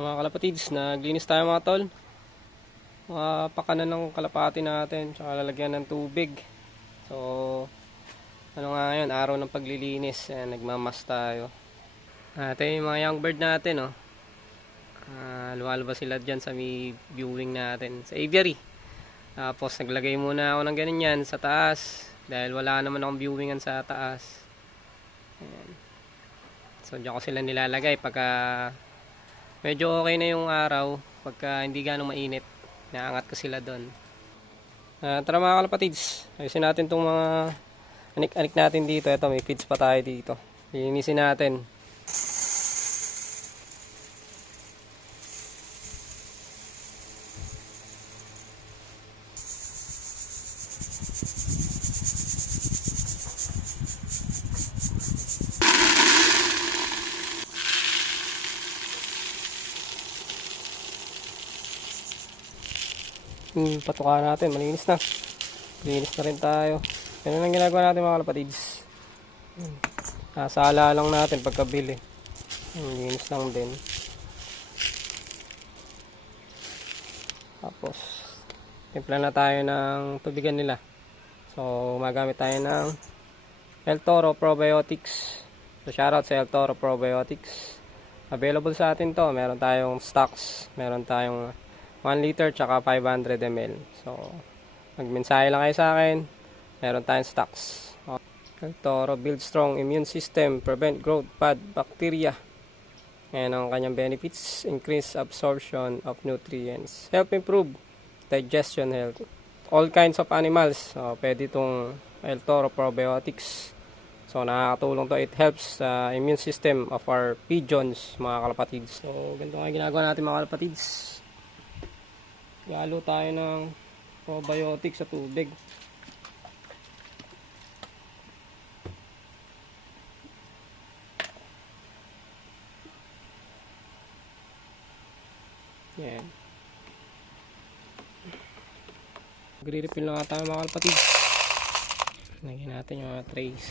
Mga kalapatids, naglinis tayo mga tol. Mga pakanan ng kalapati natin, tsaka lalagyan ng tubig. So, ano nga ngayon, araw ng paglilinis. Ayan, nagmamas tayo. Ito yung mga young bird natin, oh. Ah, lumalabas sila dyan sa may viewing natin, sa aviary. Tapos, naglagay muna ako ng ganyan sa taas. Dahil wala naman akong viewingan sa taas. Ayan. So, dyan ko sila nilalagay pagka medyo okay na yung araw pagka hindi ganong mainit. Naangat ko sila doon. Ah, tara mga kalapatids ayusin natin itong mga anik-anik natin dito. Ito may feeds pa tayo dito. Linisin natin Hmm, patuka natin, malinis na. Linis na rin tayo. Ganun ang ginagawa natin mga kalapatids. Hmm. Nasala lang natin pagkabili. Hmm, linis lang din. Tapos, timpla na tayo ng tubigan nila. So, magamit tayo ng El Toro Probiotics. So, shoutout sa El Toro Probiotics. Available sa atin to. Meron tayong stocks. Meron tayong 1 liter tsaka 500 ml. So, magmensahe lang kayo sa akin. Meron tayong stocks. El Toro build strong immune system, prevent growth bad bacteria. Ayan ang kanyang benefits. Increase absorption of nutrients. Help improve digestion health. All kinds of animals. So, pwede itong El Toro probiotics. So, nakakatulong to. It helps sa immune system of our pigeons, mga kalapatids. So, ganito nga ginagawa natin mga kalapatids. Galo tayo ng probiotics sa tubig. Yan. Magre-refill na nga tayo mga kalapatid. Lagyan natin yung mga trays.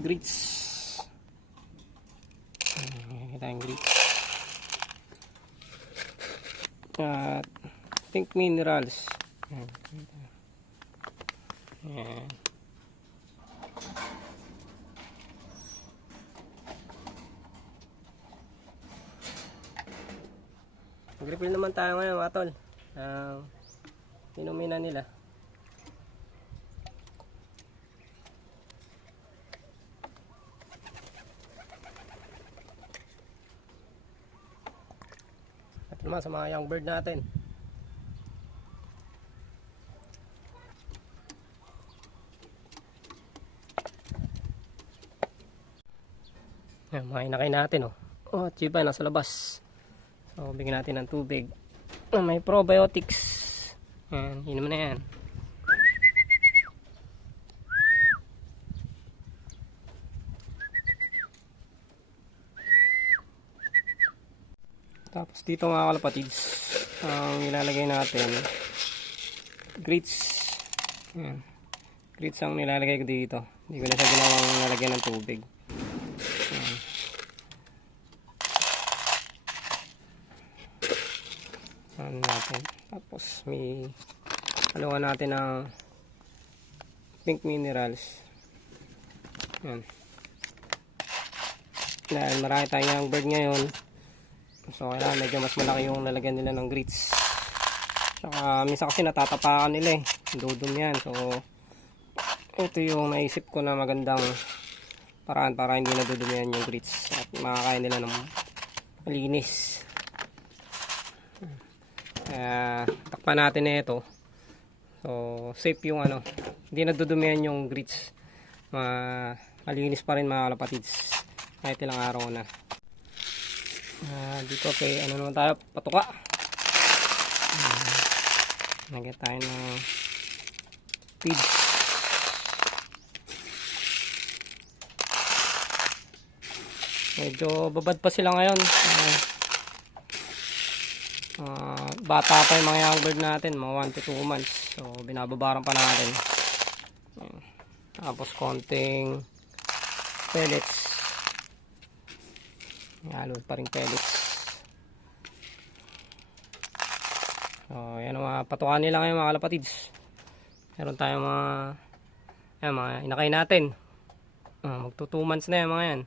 Grits. Lagyan tayong grits. At pink minerals. Yan. Yan. Mag-refill naman tayo ngayon mga tol. Ang pinumina nila. Naman sa mga young bird natin. Yan, mga inakay natin oh. Oh, chiba nasa labas. So, bigyan natin ng tubig. Ah, may probiotics. Yan, inom na yan. Tapos dito mga kalapatids, ang nilalagay natin, grits. Yan. Grits ang nilalagay ko dito. Hindi ko na siya ginawang nilalagyan ng tubig. Yan. ano natin tapos may haluan natin ng pink minerals yan dahil marami tayong bird ngayon so kailangan medyo mas malaki yung lalagyan nila ng grits saka minsan kasi natatapakan nila eh dudum yan so ito yung naisip ko na magandang paraan para hindi nadudumihan yung grits at makakain nila ng malinis kaya takpan natin na ito. So safe yung ano. Hindi nadudumihan yung grits. Ma malinis pa rin mga kalapatids. Kahit ilang araw na. Ah, dito kay ano naman tayo patuka. Uh, Nagyan tayo ng feeds. Medyo babad pa sila ngayon. Uh, uh, bata pa yung mga young bird natin mga 1 to 2 months so binababaran pa natin Ayan. tapos konting pellets Halo pa rin pellets. So, yan ang mga patukan nila ngayon mga kalapatids. Meron tayong mga, yan, mga inakay natin. Ah, magto 2 months na yan mga yan.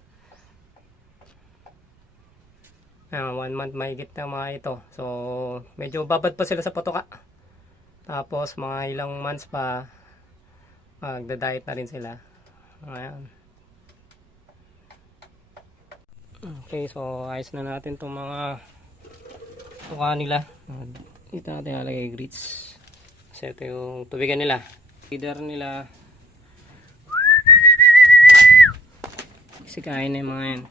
Ayan, 1 month mahigit na mga ito. So, medyo babad pa sila sa patuka. Tapos, mga ilang months pa, magda-diet na rin sila. Ayan. Okay, so ayos na natin itong mga tuka nila. Uh, Dito natin nalagay grits. Kasi ito yung tubigan nila. Feeder nila. Sikain na yung mga yan.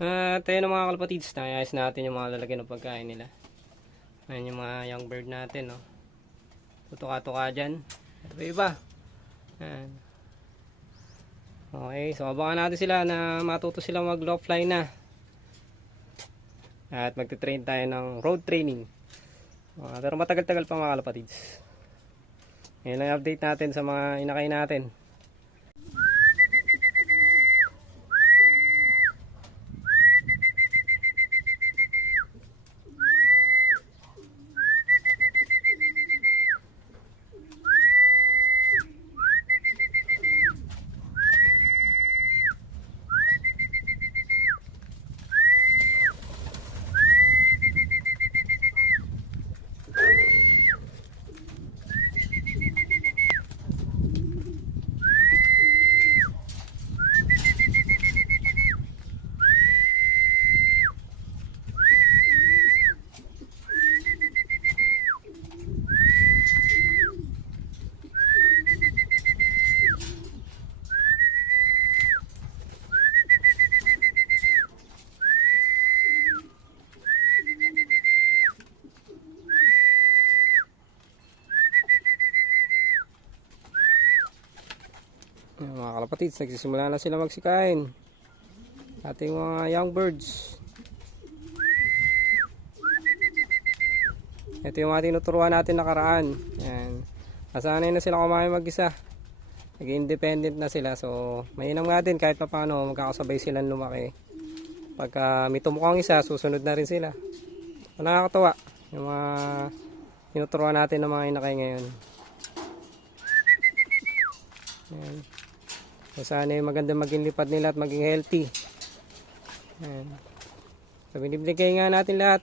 At ayun ang mga kalapatids. Nayayos natin yung mga lalagyan ng pagkain nila. Ayan yung mga young bird natin. No? Tutuka-tuka dyan. Ito pa iba. Ayan. Okay, so abangan natin sila na matuto sila mag low fly na. At magte-train tayo ng road training. Ah, pero matagal-tagal pa mga kalapatids. Ngayon ang update natin sa mga inakay natin. Kalapatids, nagsisimula na sila magsikain. Ating mga young birds. Ito yung mga tinuturuan natin nakaraan. Ayan. Nasanay na sila kumain mag-isa. Nag-independent na sila. So, mainam nga din kahit pa paano magkakasabay silang lumaki. Pagka may tumukhang isa, susunod na rin sila. So, nakakatawa. Yung mga tinuturuan natin ng mga inakay ngayon. Ayan. So, sana yung maganda maging lipad nila at maging healthy. Ayan. So, binibigay nga natin lahat.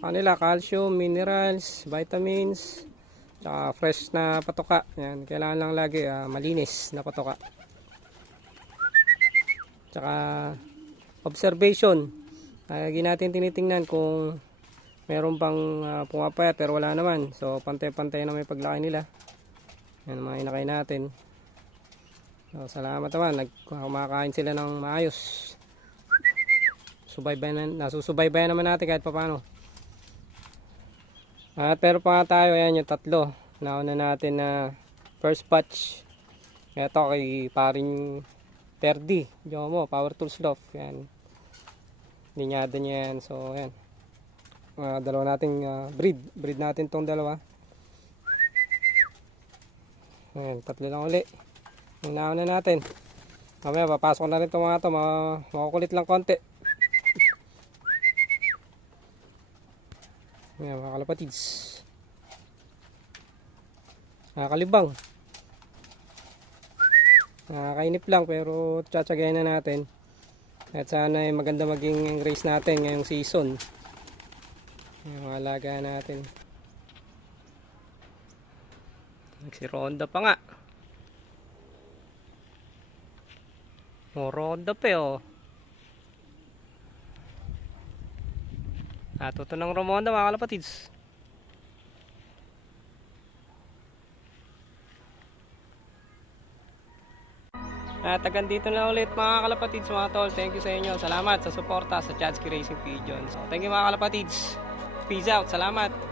Sa kanila, calcium, minerals, vitamins, tsaka fresh na patoka. Ayan. Kailangan lang lagi ah, malinis na patoka. Tsaka observation. Lagi natin tinitingnan kung meron pang ah, pumapayat pero wala naman. So, pantay-pantay na may paglaki nila. Yan ang mga inakay natin. So, salamat naman. Nag kumakain sila ng maayos. Subaybayan, nasusubaybayan naman natin kahit paano. At pero pa nga tayo, ayan yung tatlo. Nauna natin na first batch. Ito kay paring Terdi. Jomo, Power Tools Loft. Yan. Linyada niya yan. So, ayan. Uh, dalawa nating ah, breed. Breed natin tong dalawa. Ayan, tatlo lang uli. Yung nauna natin. Mamaya, papasok na rin itong mga ito. Ma makukulit lang konti. Ayan, mga kalapatids. Nakakalibang. Nakakainip lang pero tsatsagayin na natin. At sana ay maganda maging race natin ngayong season. Yung mga alaga natin. Nagsironda pa nga. O, ronda pa eh, oh. Natuto ng Romonda mga kalapatids. At hanggang dito na ulit mga kalapatids mga tol. Thank you sa inyo. Salamat sa suporta sa Chatsky Racing Pigeon. So, thank you mga kalapatids. Peace out. Salamat.